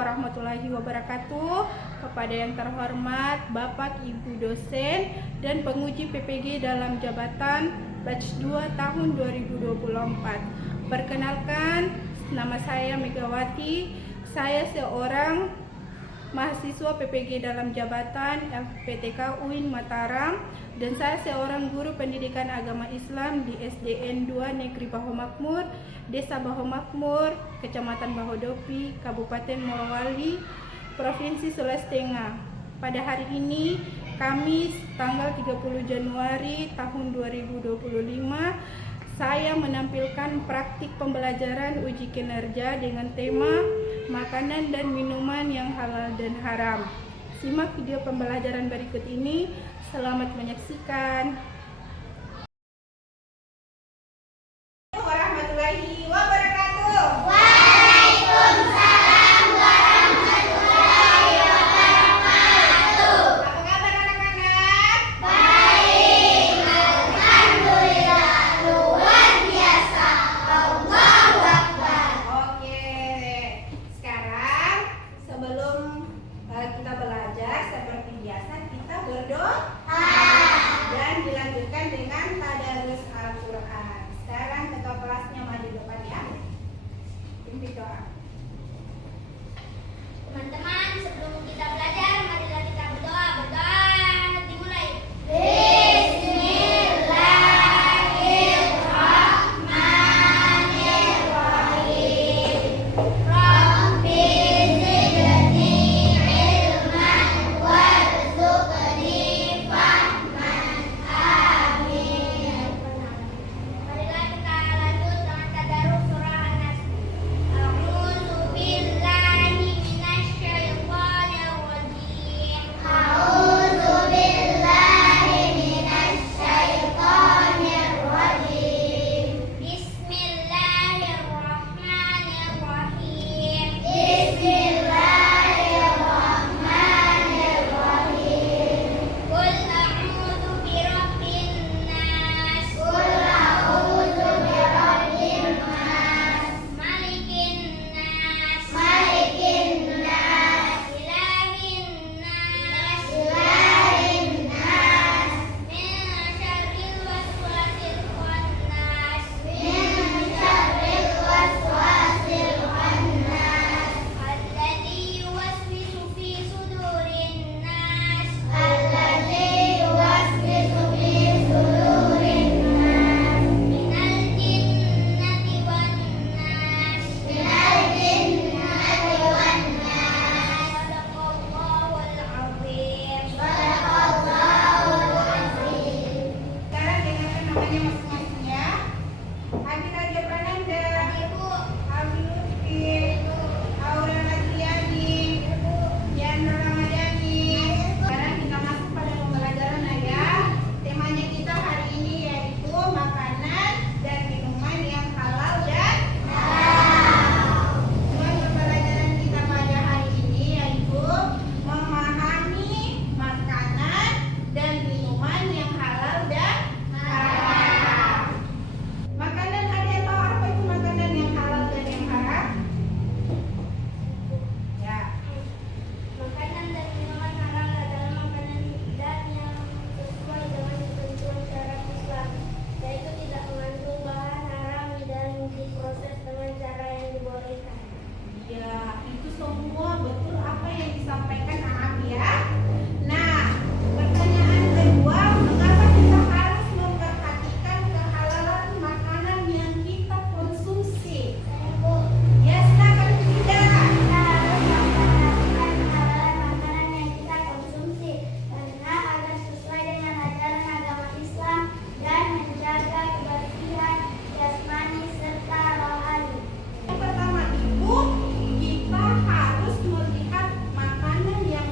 warahmatullahi wabarakatuh. Kepada yang terhormat Bapak Ibu dosen dan penguji PPG dalam jabatan batch 2 tahun 2024. Perkenalkan, nama saya Megawati. Saya seorang mahasiswa PPG dalam jabatan FPTK UIN Mataram, dan saya seorang guru pendidikan agama Islam di SDN 2 Negeri Bahomakmur, Desa Bahomakmur, Kecamatan Bahodopi, Kabupaten Morowali, Provinsi Sulawesi Tengah. Pada hari ini, Kamis tanggal 30 Januari tahun 2025, saya menampilkan praktik pembelajaran uji kinerja dengan tema makanan dan minuman yang halal dan haram. Simak video pembelajaran berikut ini. Selamat menyaksikan. Warahmatullahi wabarakatuh. Waalaikumsalam warahmatullahi wabarakatuh. Apa kabar anak-anak? Baik, alhamdulillah, luar biasa. Allahu Akbar. Oke, sekarang sebelum kita belajar seperti biasa kita berdoa dan dilanjutkan dengan tadarus Al-Quran. Sekarang ketua kelasnya maju depan ya. Pimpin doa. Teman-teman, sebelum kita belajar, marilah kita berdoa. Berdoa dimulai. Bismillahirrahmanirrahim. Rabbi zidni ilman warzuqni fahman. Amin. Marilah kita lanjut dengan tadarus surah An-Nas. A'udzu billahi minasyaitonir rajim. A'udzu billahi minasyaitonir rajim. Bismillahirrahmanirrahim. Bismillahirrahmanirrahim. Qul a'udzu birabbin nas. Qul a'udzu birabbin nas. Malikin nas. Malikin nas. Ilahin nas. Ilahin nas. Min syarril waswasil khannas. Min syarril waswasil khannas. Alladzi yuwaswisu fi sudurin nas. Alladzi yuwaswisu fi sudurin nas. Minal jinnati wan nas. Minal jinnati wan nas. Sadaqallahul azim. Sadaqallahul azim. Sekarang dengarkan namanya masing-masing ya. Abi Nadia Prananda, Ibu, Abi Lutfi, Aura Nadriani, Diana Ramadhani. Sekarang kita masuk pada pembelajaran ya. Temanya kita hari ini yaitu makanan dan minuman yang halal dan haram. Tujuan pembelajaran kita pada hari ini yaitu memahami makanan dan minuman yang halal dan haram. Makanan, ada yang tahu apa itu makanan yang halal dan yang haram? Ya. makanan dan minuman halal adalah makanan dan yang sesuai dengan ketentuan syariat Islam, yaitu tidak mengandung bahan haram dan diproses dengan cara yang dibolehkan. Ya, itu semua betul apa yang disampaikan Abi ya. Nah, pertanyaan kedua, mengapa kita harus memperhatikan kehalalan makanan yang kita konsumsi? Ya, silakan tidak. Kita harus memperhatikan kehalalan makanan yang kita konsumsi karena agar sesuai dengan ajaran agama Islam dan menjaga kebersihan jasmani serta rohani. Yang pertama itu kita harus melihat makanan yang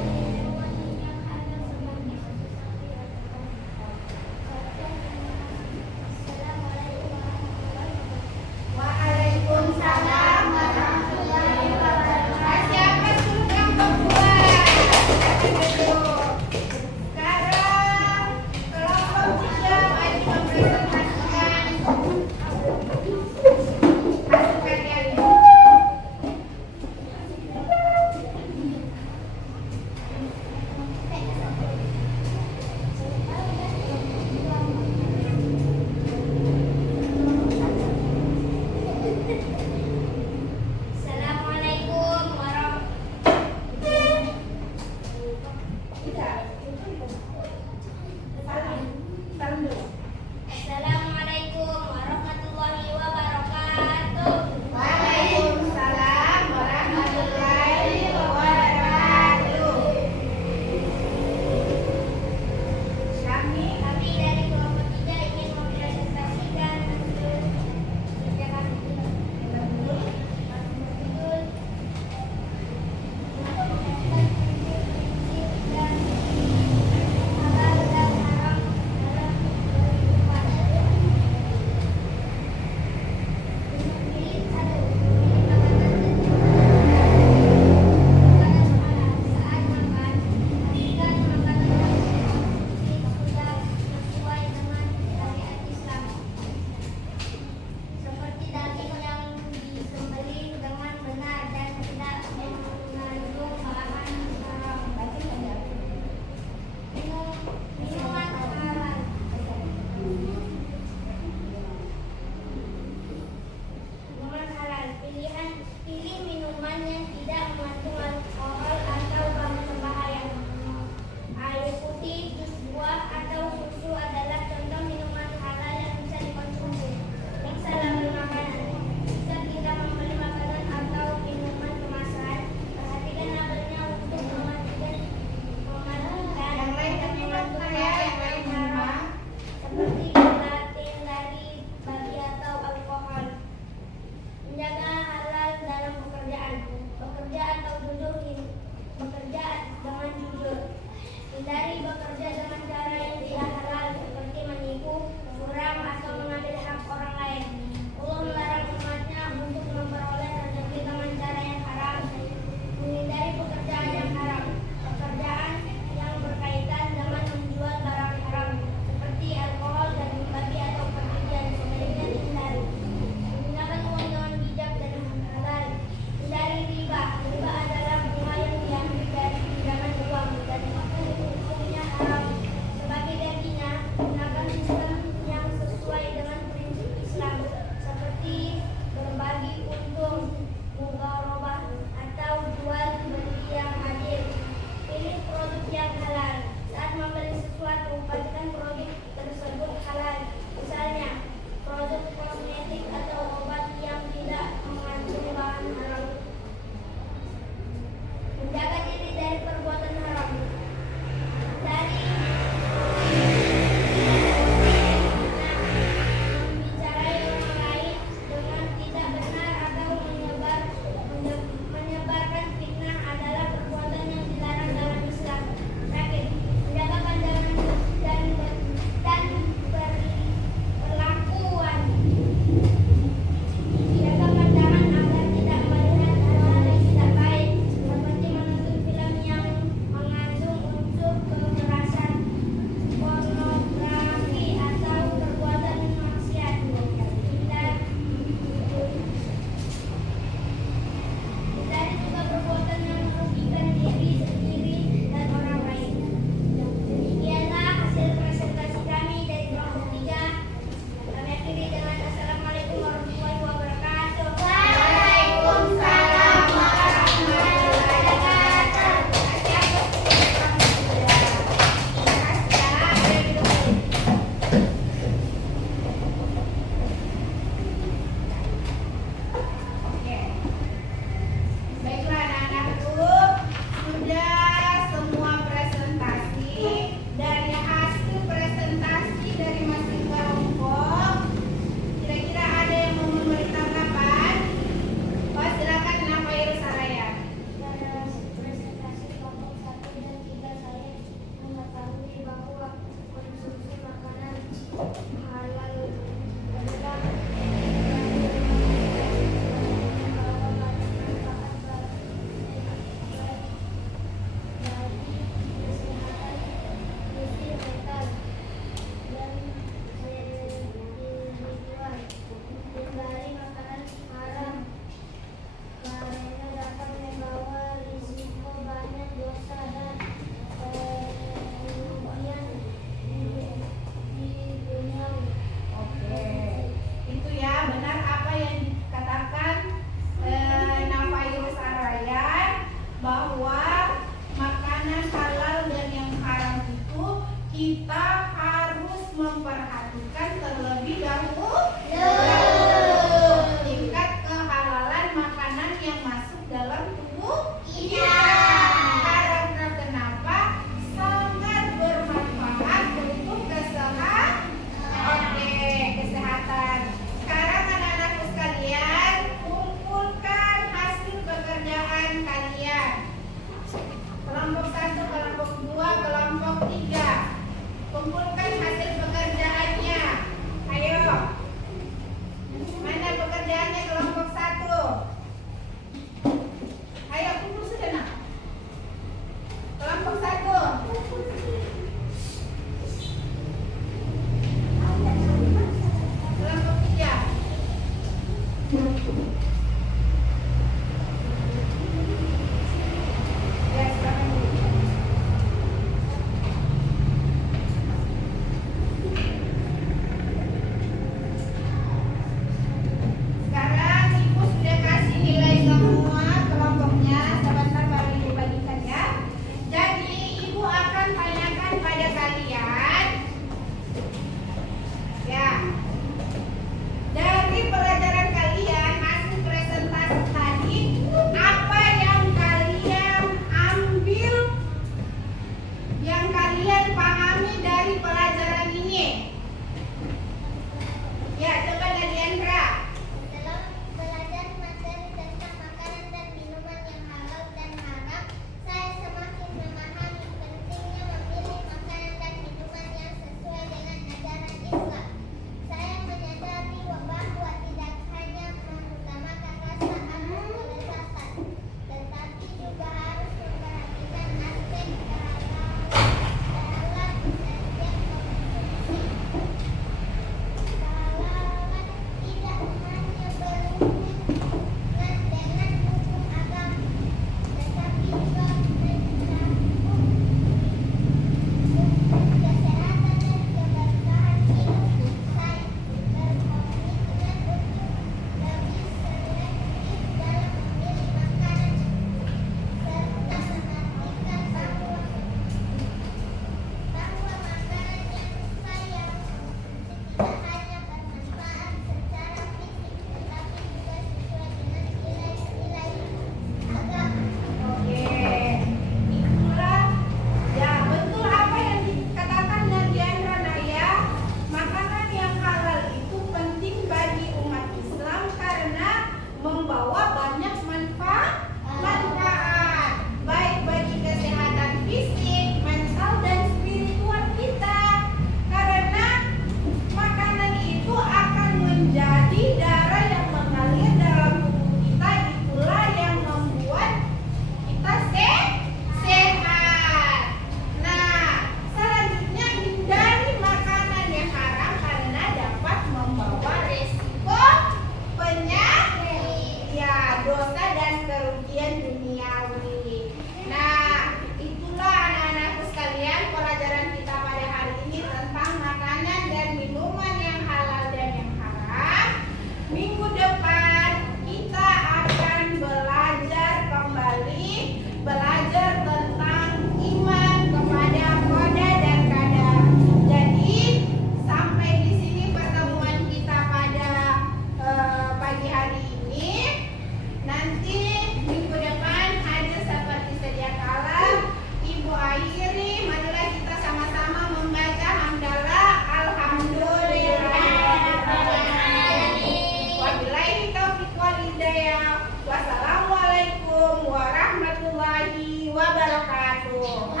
wabarakatuh.